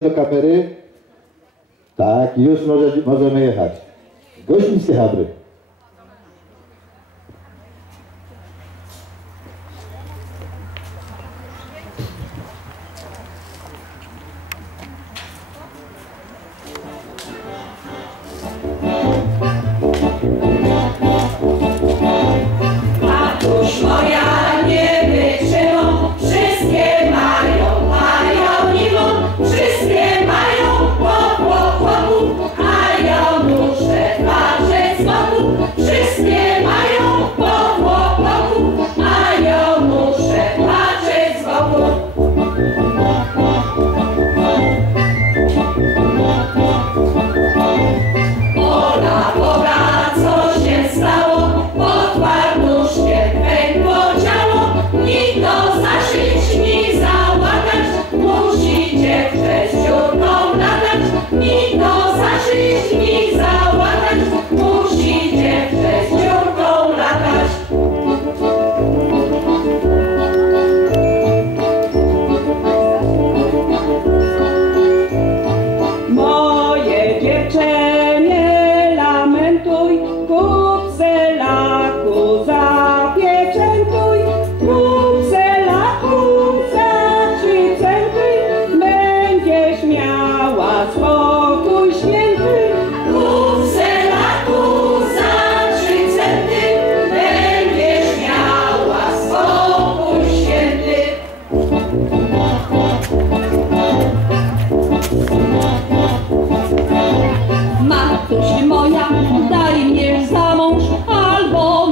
do kamery. Tak, już może, możemy jechać. Gośmi z Habry. moja, daj mnie za mąż albo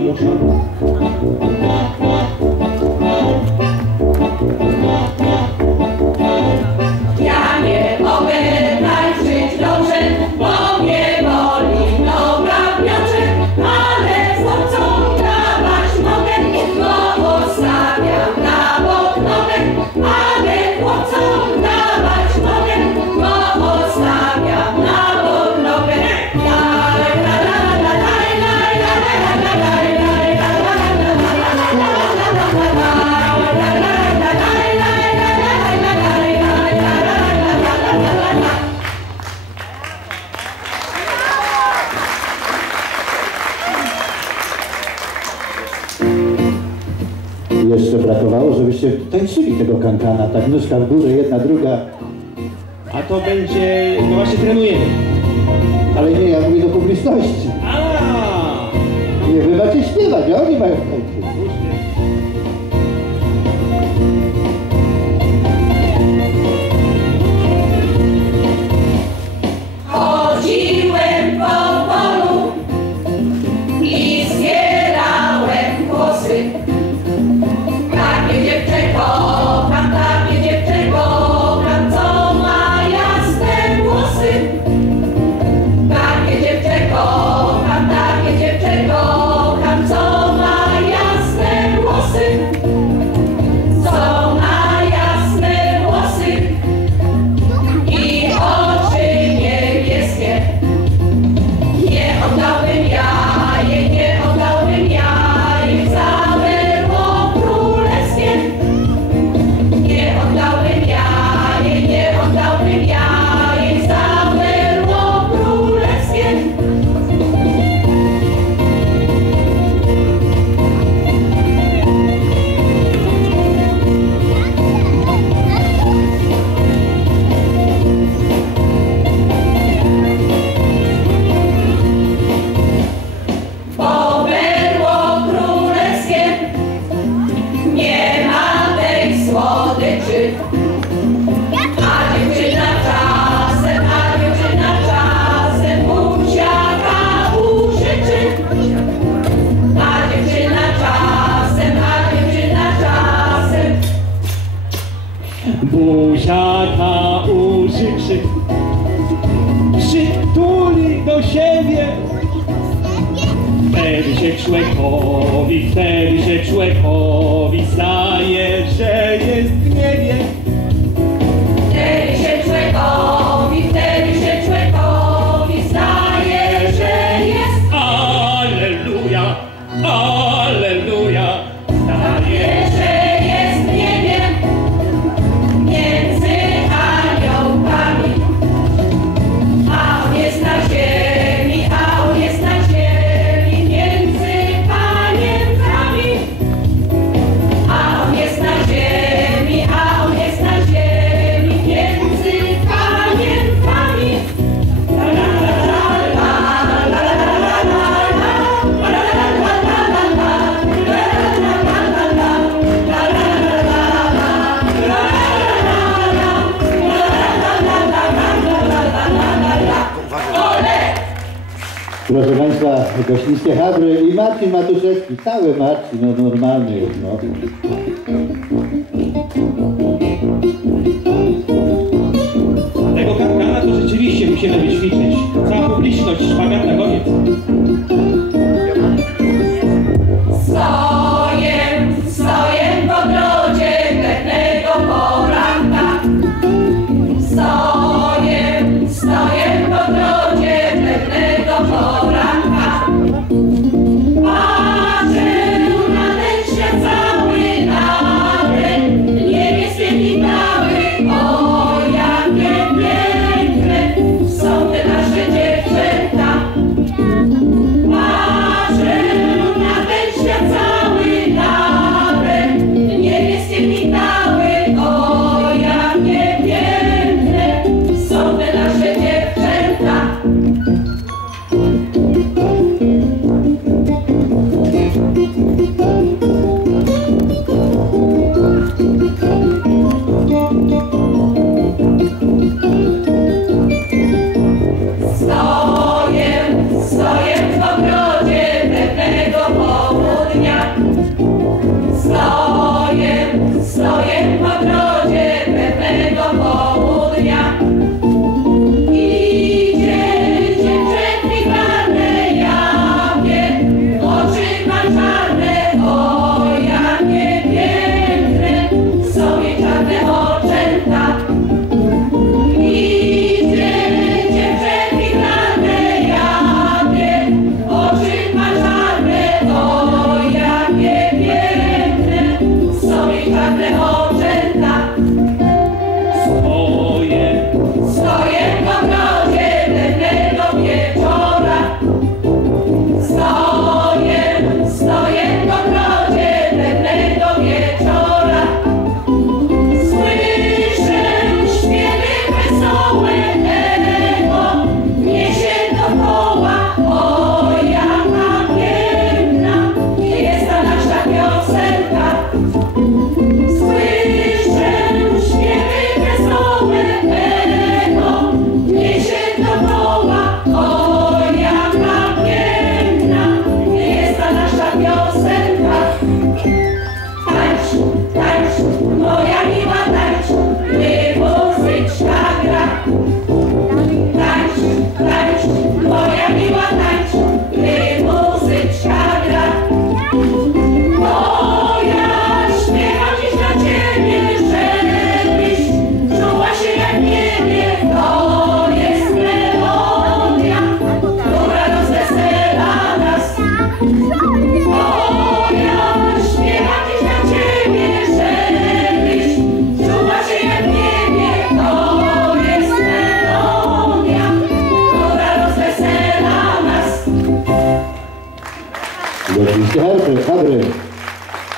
我说。tego kankana. Tak nóżka w górę, jedna, druga. A to będzie... No właśnie trenujemy. Ale nie, ja mówię do publiczności. A! Nie, wy macie śpiewać, oni mają tańczyć. Wtedy się człekowi, wtedy się człekowi staje, że jest w niebie. Proszę Państwa, gośliskie Habry i Marcin Matuszewski, cały Marcin, no normalny jest, no. Tego kapkana to rzeczywiście musimy wyćwiczyć. Cała publiczność szpagata koniec.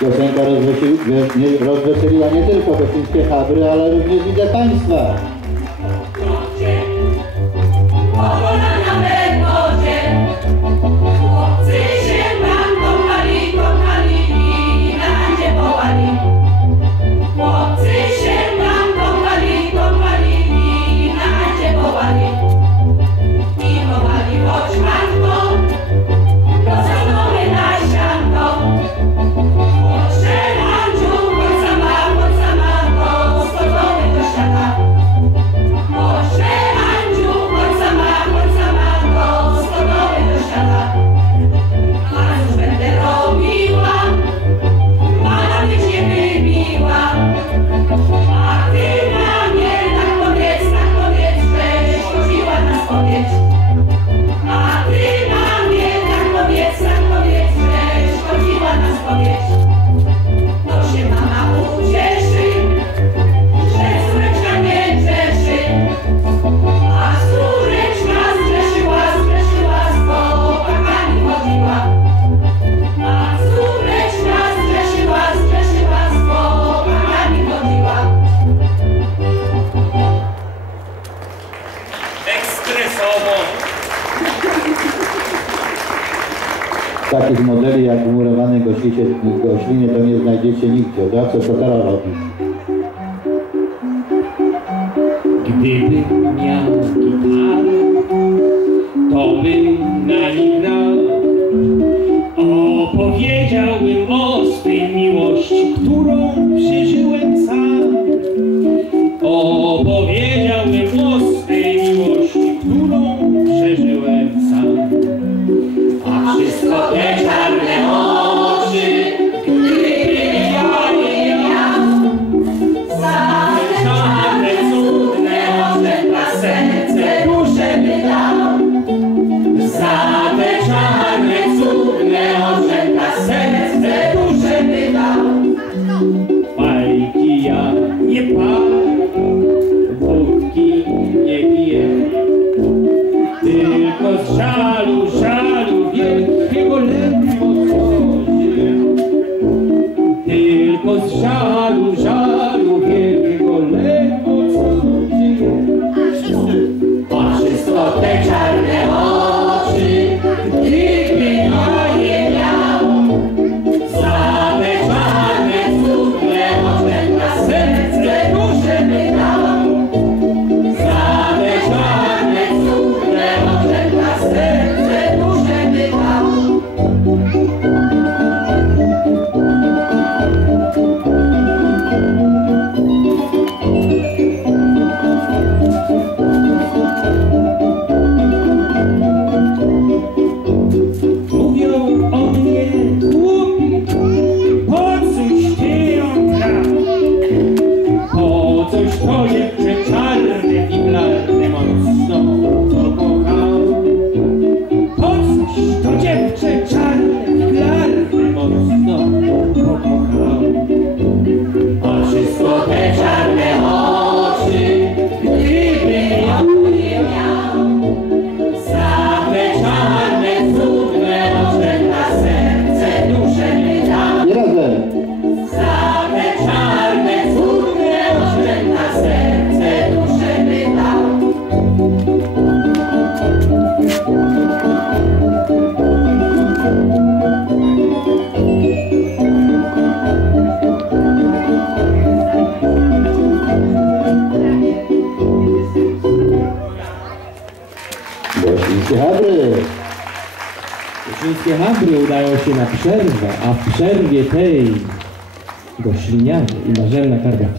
Piosenka rozweseliła nie, nie tylko Kaczyńskie Habry, ale również Idę Państwa. dziecienice, zawsze podarował Gdybym miał gitarę, to bym na nim Teatry udało się na przerwę, a w przerwie tej gośliniany i marzenna karga.